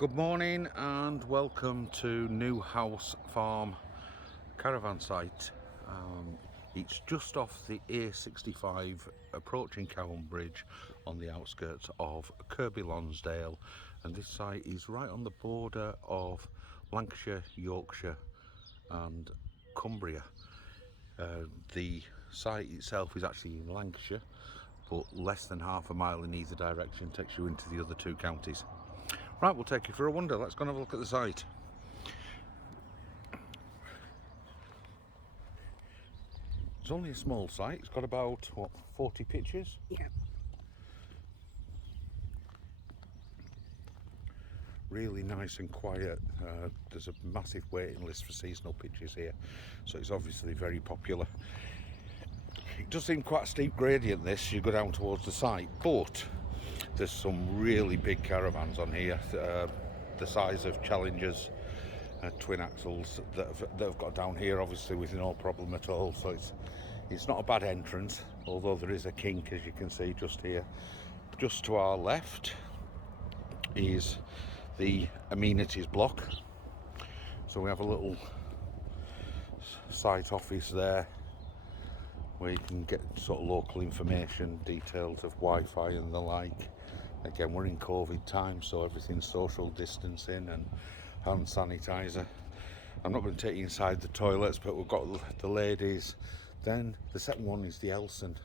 Good morning and welcome to New House Farm caravan site. It's just off the A65 approaching Cowan Bridge on the outskirts of Kirkby Lonsdale, and this site is right on the border of Lancashire, Yorkshire and Cumbria. The site itself is actually in Lancashire, but less than half a mile in either direction takes you into the other two counties. Right, we'll take you for a wander. Let's go and have a look at the site. It's only a small site. It's got about, 40 pitches? Yeah. Really nice and quiet. There's a massive waiting list for seasonal pitches here, so it's obviously very popular. It does seem quite a steep gradient this, you go down towards the site, but there's some really big caravans on here, the size of Challengers, twin axles that have got down here, obviously with no problem at all. So it's not a bad entrance, although there is a kink, as you can see just here. Just to our left is the amenities block, so we have a little site office there where you can get sort of local information, details of Wi-Fi and the like. Again, we're in COVID time, so everything's social distancing and hand sanitizer. I'm not going to take you inside the toilets, but we've got the ladies. Then the second one is the Elson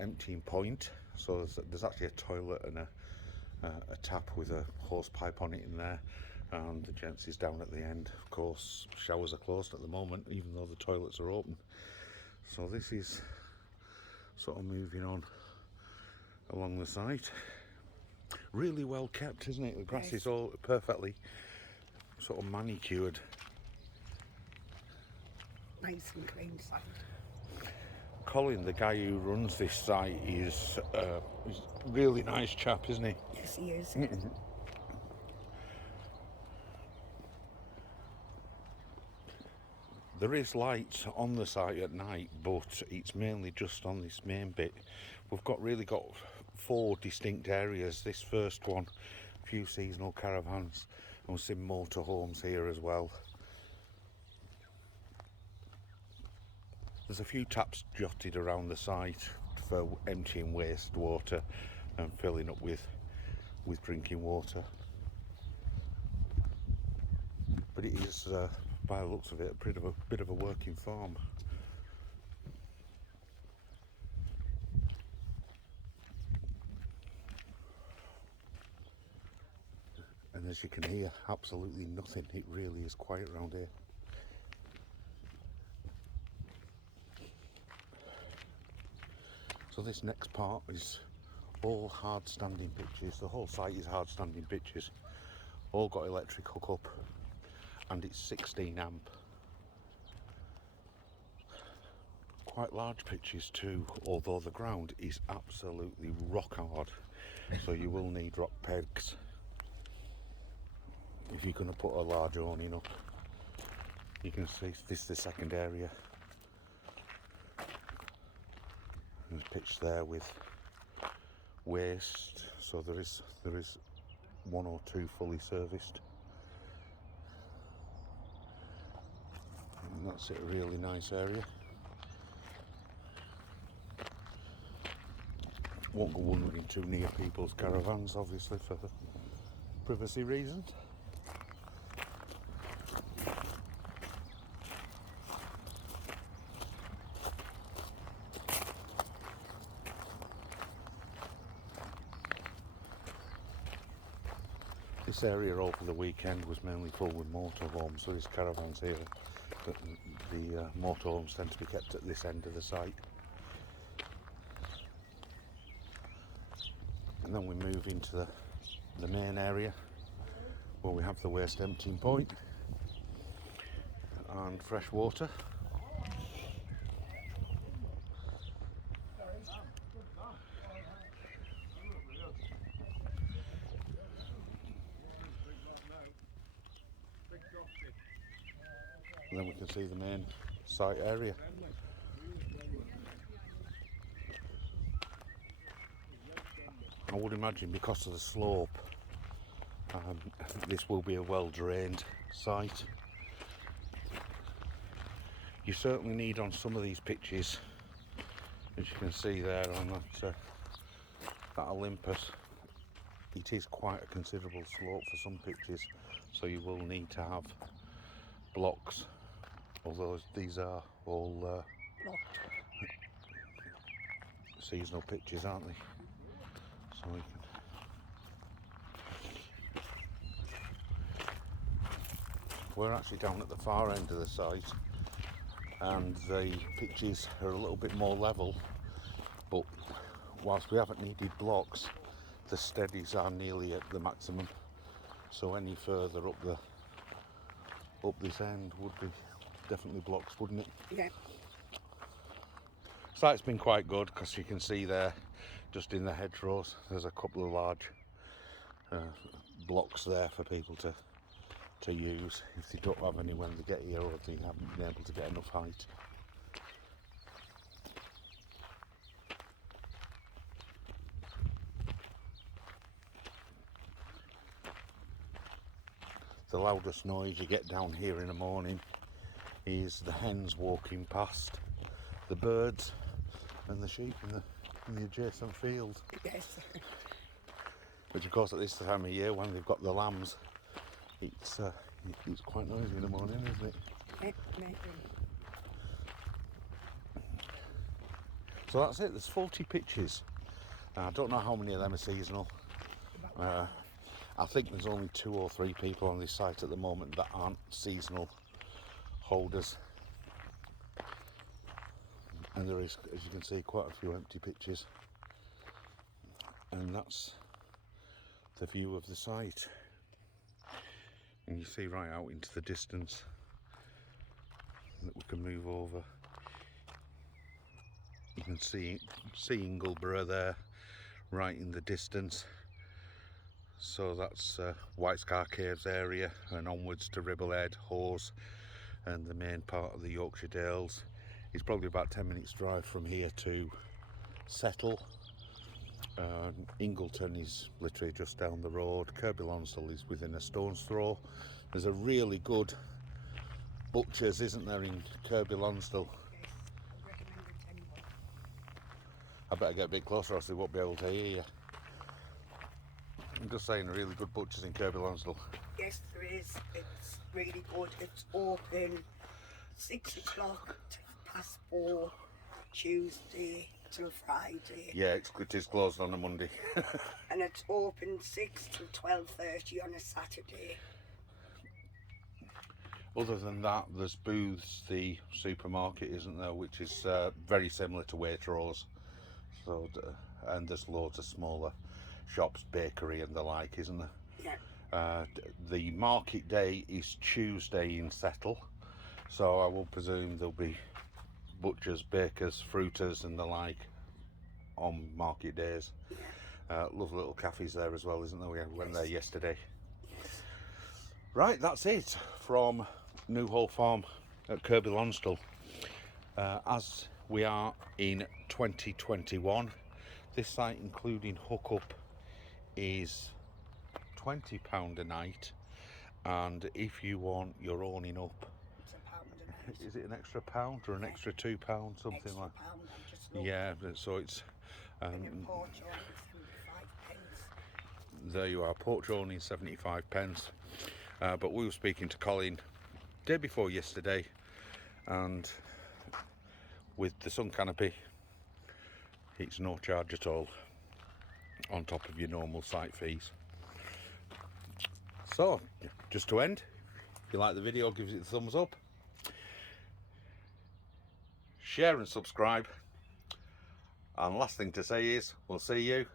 emptying point. So there's actually a toilet and a tap with a hose pipe on it in there, and the gents is down at the end. Of course, showers are closed at the moment, even though the toilets are open. So this is sort of moving on along the site. Really well kept, isn't it? The grass is all perfectly sort of manicured. Nice and clean site. Colin, the guy who runs this site, is a really nice chap, isn't he? Yes, he is. There is lights on the site at night, but it's mainly just on this main bit. We've really got 4 distinct areas. This first one, a few seasonal caravans, and some motorhomes here as well. There's a few taps jotted around the site for emptying wastewater and filling up with drinking water. But it is, by the looks of it, a bit of a working farm. And as you can hear, absolutely nothing. It really is quiet around here. So this next part is all hard standing pitches. The whole site is hard standing pitches. All got electric hookup, and it's 16 amp. Quite large pitches too, although the ground is absolutely rock hard, so you will need rock pegs if you're going to put a large awning up. You can see this is the second area. There's pitch there with waste, so there is 1 or 2 fully serviced. And that's it, a really nice area. Won't go wandering too near people's caravans, obviously, for privacy reasons. This area over the weekend was mainly full with motorhomes, so there's caravans here, but the motorhomes tend to be kept at this end of the site. And then we move into the main area where we have the waste emptying point and fresh water. And then we can see the main site area. I would imagine because of the slope This will be a well drained site. You certainly need on some of these pitches, as you can see there on that Olympus, it is quite a considerable slope for some pitches, so you will need to have blocks, although these are all seasonal pitches, aren't they? So we can... We're actually down at the far end of the site, and the pitches are a little bit more level, but whilst we haven't needed blocks, the steadies are nearly at the maximum, so any further up this end would be definitely blocks, wouldn't it? Yeah. Site's been quite good, because you can see there, just in the hedgerows, there's a couple of large blocks there for people to use if they don't have any when they get here, or they haven't been able to get enough height. The loudest noise you get down here in the morning is the hens walking past, the birds and the sheep in the adjacent field. Yes. Which of course at this time of year, when they've got the lambs, it's quite noisy in the morning, isn't it? Yeah, maybe. So that's it, there's 40 pitches. I don't know how many of them are seasonal. I think there's only 2 or 3 people on this site at the moment that aren't seasonal holders. And there is, as you can see, quite a few empty pitches. And that's the view of the site. And you see right out into the distance that we can move over. You can see Ingleborough there, right in the distance. So that's White Scar Caves area, and onwards to Ribble, Hawes, and the main part of the Yorkshire Dales. It's probably about 10 minutes drive from here to Settle. Ingleton is literally just down the road. Kirkby Lonsdale is within a stone's throw. There's a really good butcher's, isn't there, in Kirkby Lonsdale? Yes, I recommend it to anyone. I better get a bit closer or else they won't be able to hear you. I'm just saying, a really good butcher's in Kirkby Lonsdale. Yes, there is. It's really good. It's open 6 o'clock to 4:30 Tuesday till Friday. Yeah, it is closed on a Monday. And it's open 6 till 12:30 on a Saturday. Other than that, there's Booth's, the supermarket, isn't there, which is very similar to Waitrose. So, and there's loads of smaller shops, bakery and the like, isn't there? Yeah. The market day is Tuesday in Settle, so I will presume there'll be butchers, bakers, fruiters and the like on market days. Yeah. Lovely little cafes there as well, isn't there? We went there yesterday. Yes. Right, that's it from Newhall Farm at Kirkby Lonsdale. As we are in 2021, this site, including hookup, is £20 a night, and if you want your owning up, It's £1 a night. is it an extra £1 or an extra £2, something Extra like? pound, I'm just looking. Yeah, so it's And in Portugal, 75 pence. there you are, porch owning 75 pence. But we were speaking to Colin day before yesterday, and with the sun canopy, it's no charge at all on top of your normal site fees. So, just to end, if you like the video, give it a thumbs up, share and subscribe, and last thing to say is, we'll see you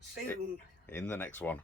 Soon. in the next one.